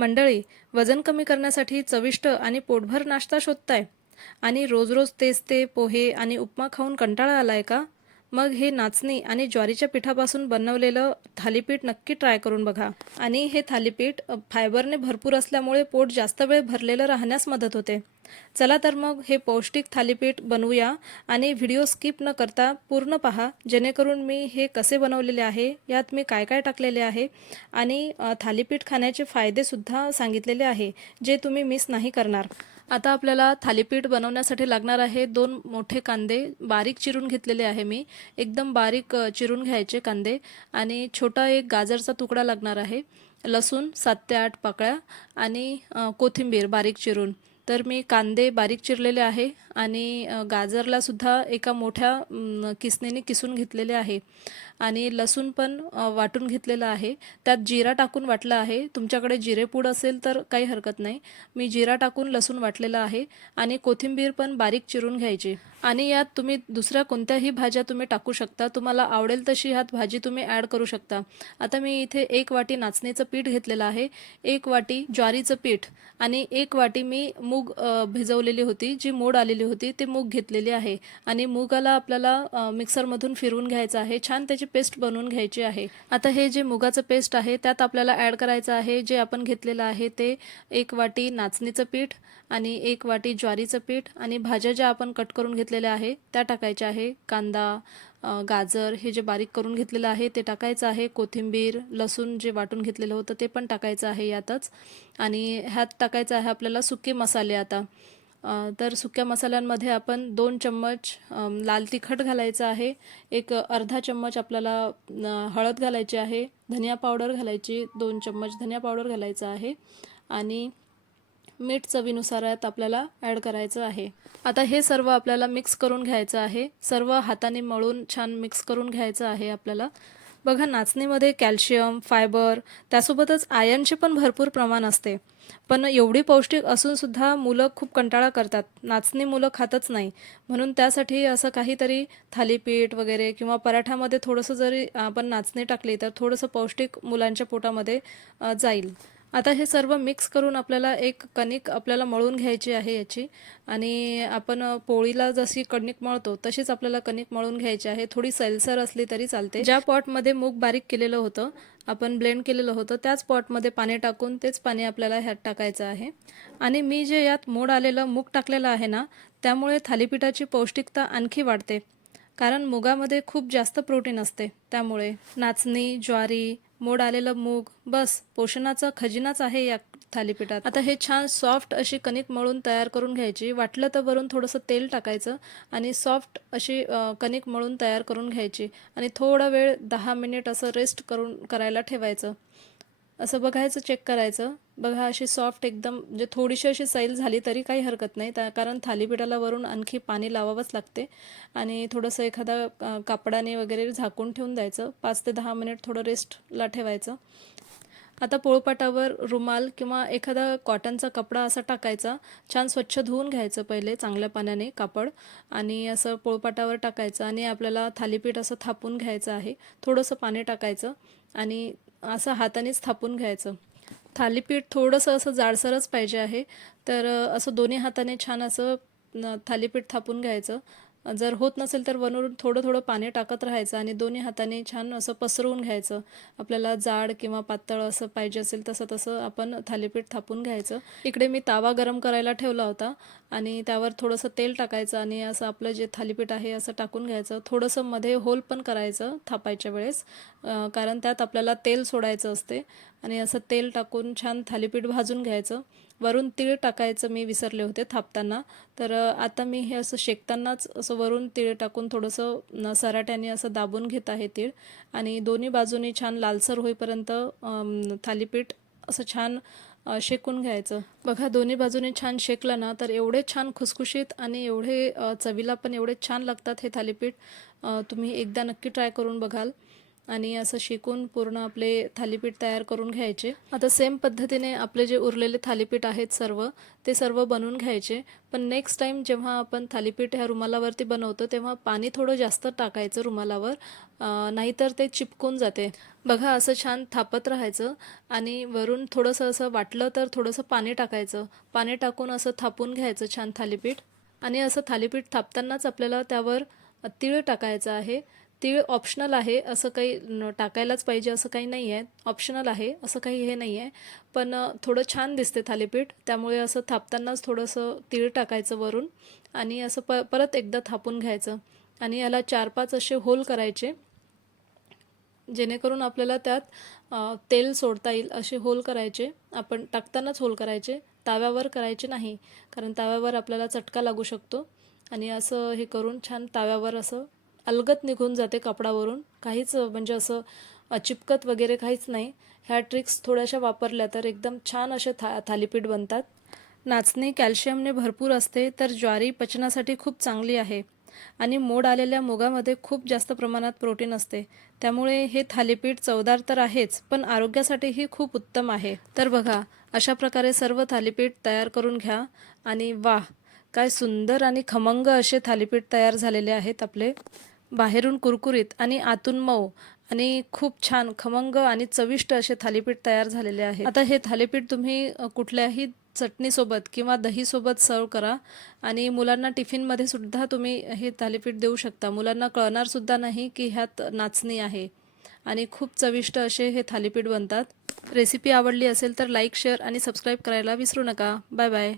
मंडळी, वजन कमी करण्यासाठी चविष्ट आणि पोटभर नाश्ता शोधताय आणि रोज रोज तेच ते पोहे आणि उपमा खाऊन कंटाळा आलाय का? मग हे नाचणी आणि ज्वारीच्या पिठापासून बनवलेलं थालीपीठ नक्की ट्राय करून बघा. आणि हे थालीपीठ फायबरने भरपूर असल्यामुळे पोट जास्त वेळ भरलेलं राहण्यास मदत होते. चला तर मग हे पौष्टिक थालीपीठ बनवूया आणि व्हिडिओ स्किप न करता पूर्ण पहा, जेणेकरून मी हे कसे बनवलेले आहे, यात मी काय काय टाकलेले आहे आणि थालीपीठ खाण्याचे फायदेसुद्धा सांगितलेले आहे, जे तुम्ही मिस नाही करणार. आता आपल्याला थालीपीठ बनवण्यासाठी लागणार आहे 2 मोठे कांदे बारीक चिरून घेतलेले आहे मी. एकदम बारीक चिरून घ्यायचे कांदे आणि छोटा एक गाजरचा तुकडा लागणार आहे. लसूण 7 ते 8 पाकळ्या आणि कोथिंबीर बारीक चिरून. तर मी कांदे बारीक चिरलेले आहे आणि गाजरला सुद्धा एका मोठ्या किसणीने किसून घेतलेले आहे आणि लसूण पण वाटून घेतलेला आहे. त्यात जिरा टाकून वाटला आहे. तुमच्याकडे जिरेपूड असेल तर काही हरकत नाही. मी जिरा टाकून लसूण वाटलेला आहे आणि कोथिंबीर पण बारीक चिरून घ्यायची. आणि यात तुम्ही दुसऱ्या कोणत्याही भाज्या तुम्ही टाकू शकता. तुम्हाला आवडेल तशी ह्यात भाजी तुम्ही ॲड करू शकता. आता मी इथे 1 वाटी नाचणीचं पीठ घेतलेलं आहे, 1 वाटी ज्वारीचं पीठ आणि 1 वाटी मी मूग भिजवलेली होती, जी मोड आलेली होती, ते मूग घेतलेली आहे. आणि मुगाला आपल्याला मिक्सरमधून फिरवून घ्यायचं आहे. छान त्याची पेस्ट बनवून घ्यायची आहे. आता हे जे मुगाचं पेस्ट आहे त्यात आपल्याला ॲड करायचं आहे जे आपण घेतलेलं आहे ते 1 वाटी नाचणीचं पीठ आणि 1 वाटी ज्वारीचं पीठ आणि भाज्या ज्या आपण कट करून घेतलेल्या आहे त्या टाकायच्या आहे. कांदा, गाजर हे जे बारीक करून घेतलेलं आहे ते टाकायचं आहे. कोथिंबीर, लसूण जे वाटून घेतलेलं होतं ते पण टाकायचं आहे यातच. आणि ह्यात टाकायचं आहे आपल्याला सुके मसाले आता. तर सुक्या मसाल्यांमध्ये आपण 2 चम्मच लाल तिखट घालायचं आहे. एक अर्धा चम्मच आपल्याला हळद घालायची आहे. धनिया पावडर घालायची, 2 चम्मच धनिया पावडर घालायचं आहे आणि मीठ चवीनुसार यात आपल्याला ॲड करायचं आहे. आता हे सर्व आपल्याला मिक्स करून घ्यायचं आहे. सर्व हाताने मळून छान मिक्स करून घ्यायचं आहे आपल्याला. बघा, नाचणीमध्ये कॅल्शियम, फायबर, त्यासोबतच आयर्नचे पण भरपूर प्रमाण असते. पण एवढी पौष्टिक असूनसुद्धा मुलं खूप कंटाळा करतात. नाचणी मुलं खातच नाही. म्हणून त्यासाठी असं काहीतरी थालीपीठ वगैरे किंवा पराठ्यामध्ये थोडंसं जरी आपण नाचणी टाकली तर थोडंसं पौष्टिक मुलांच्या पोटामध्ये जाईल. आता हे सर्व मिक्स करून आपल्याला एक कणिक आपल्याला मळून घ्यायची आहे याची. आणि आपण पोळीला जशी कणिक मळतो तशीच आपल्याला कणिक मळून घ्यायची आहे. थोडी सैलसर असली तरी चालते. ज्या पॉटमध्ये मूग बारीक केलेलं होतं, आपण ब्लेंड केलेलं होतं, त्याच पॉटमध्ये पाणी टाकून तेच पाणी आपल्याला ह्यात टाकायचं आहे. आणि मी जे यात मोड आलेलं मूग टाकलेलं आहे ना, त्यामुळे थालीपीठाची पौष्टिकता आणखी वाढते. कारण मुगामध्ये खूप जास्त प्रोटीन असते. त्यामुळे नाचणी, ज्वारी, मोड आलेलं मूग, बस पोषणाचा खजिनाच आहे या थालीपीठात. आता हे छान सॉफ्ट अशी कणिक मळून तयार करून घ्यायची. वाटलं तर वरून थोडंसं तेल टाकायचं आणि सॉफ्ट अशी कणिक मळून तयार करून घ्यायची आणि थोडा वेळ 10 मिनिट असं रेस्ट करायला ठेवायचं. असं बघायचं, चेक करायचं. बघा, अशी सॉफ्ट एकदम, म्हणजे थोडीशी अशी सैल झाली तरी काही हरकत नाही, कारण थालीपीठाला वरून आणखी पाणी लावावंच लागते. आणि थोडंसं एखादा कापडाने वगैरे झाकून ठेवून द्यायचं. 5 ते 10 मिनिट थोडं रेस्टला ठेवायचं. आता पोळपाटावर रुमाल किंवा एखादा कॉटनचा कपडा असा टाकायचा. छान स्वच्छ धुवून घ्यायचं पहिले चांगल्या पाण्याने कापड आणि असं पोळपाटावर टाकायचं आणि आपल्याला थालीपीठ असं थापून घ्यायचं आहे. थोडंसं पाणी टाकायचं आणि असं हातानेच थापून घ्यायचं. थालीपीठ थोडंसं असं जाडसरच पाहिजे आहे. तर असं दोन्ही हाताने छान असं थालीपीठ थापून घ्यायचं. जर होत नसेल तर वरून थोडं थोडं पाणी टाकत राहायचं आणि दोन्ही हाताने छान असं पसरवून घ्यायचं. आपल्याला जाड किंवा पातळ असं पाहिजे असेल तसं तसं आपण थालीपीठ थापून घ्यायचं. इकडे मी तावा गरम करायला ठेवला होता आणि त्यावर थोडंसं तेल टाकायचं आणि असं आपलं जे थालीपीठ आहे असं टाकून घ्यायचं. थोडंसं मध्ये होल पण करायचं थापायच्या वेळेस, कारण त्यात आपल्याला तेल सोडायचं असते. आणि असं तेल टाकून छान थालीपीठ भाजून घ्यायचं. वरून तीळ टाकायचं मी विसरले होते थापताना. तर आता मी हे असं शेकतानाच असं वरून तीळ टाकून थोडंसं सराट्याने असं दाबून घेत आहे तीळ आणि दोन्ही बाजूनी छान लालसर होईपर्यंत थालीपीठ असं छान शेकून घ्यायचं. बघा, दोन्ही बाजूने छान शेकलं ना तर एवढे छान खुसखुशीत आणि एवढे चवीला पण एवढे छान लागतात हे थालीपीठ. तुम्ही एकदा नक्की ट्राय करून बघाल. आणि असं शेकून पूर्ण आपले थालीपीठ तयार करून घ्यायचे. आता सेम पद्धतीने आपले जे उरलेले थालीपीठ आहेत ते सर्व बनवून घ्यायचे. पण नेक्स्ट टाईम जेव्हा आपण थालीपीठ ह्या रुमालावरती बनवतो तेव्हा पाणी थोडं जास्त टाकायचं रुमालावर, नाहीतर ते चिपकून जाते. बघा असं छान थापत राहायचं आणि वरून थोडंसं असं वाटलं तर थोडंसं पाणी टाकायचं. पाणी टाकून असं थापून घ्यायचं छान थालीपीठ. आणि असं थालीपीठ थापतानाच आपल्याला त्यावर तीळ टाकायचं आहे. तीळ ऑप्शनल आहे, असं काही टाकायलाच पाहिजे असं काही नाही आहे, ऑप्शनल आहे, असं काही हे नाही आहे. पण थोडं छान दिसते थालीपीठ, त्यामुळे असं थापतानाच थोडंसं तीळ टाकायचं वरून आणि असं परत एकदा थापून घ्यायचं. आणि याला 4-5 असे होल करायचे, जेणेकरून आपल्याला त्यात तेल सोडता येईल असे होल करायचे. आपण टाकतानाच होल करायचे, ताव्यावर करायचे नाही, कारण ताव्यावर आपल्याला चटका लागू शकतो. आणि असं हे करून छान ताव्यावर असं अलगद निघून जाते कापडावरून, काहीच म्हणजे असं चिपकत वगैरे काहीच नाही. ह्या ट्रिक्स थोड्याशा वापरल्या तर एकदम छान असे थालीपीठ बनतात. नाचणी कॅल्शियमने भरपूर असते, तर ज्वारी पचनासाठी खूप चांगली आहे आणि मोड आलेल्या मुगामध्ये खूप जास्त प्रमाणात प्रोटीन असते. त्यामुळे हे थालीपीठ चवदार तर आहेच, पण आरोग्यासाठीही खूप उत्तम आहे. तर बघा, अशा प्रकारे सर्व थालीपीठ तयार करून घ्या आणि वाह! काय सुंदर आणि खमंग असे थालीपीठ तयार झालेले आहेत आपले. बाहेरून कुरकुरीत आणि आतून मऊ आणि खूप छान खमंग आणि चविष्ट असे थालीपीठ तयार झालेले आहे. आता हे थालीपीठ तुम्ही कुठल्याही चटणीसोबत किंवा दहीसोबत सर्व करा आणि मुलांना टिफिनमध्ये सुद्धा तुम्ही हे थालीपीठ देऊ शकता. मुलांना कळणार सुद्धा नाही की ह्यात नाचणी आहे आणि खूप चविष्ट असे हे थालीपीठ बनतात. रेसिपी आवडली असेल तर लाईक, शेअर आणि सबस्क्राईब करायला विसरू नका. Bye bye.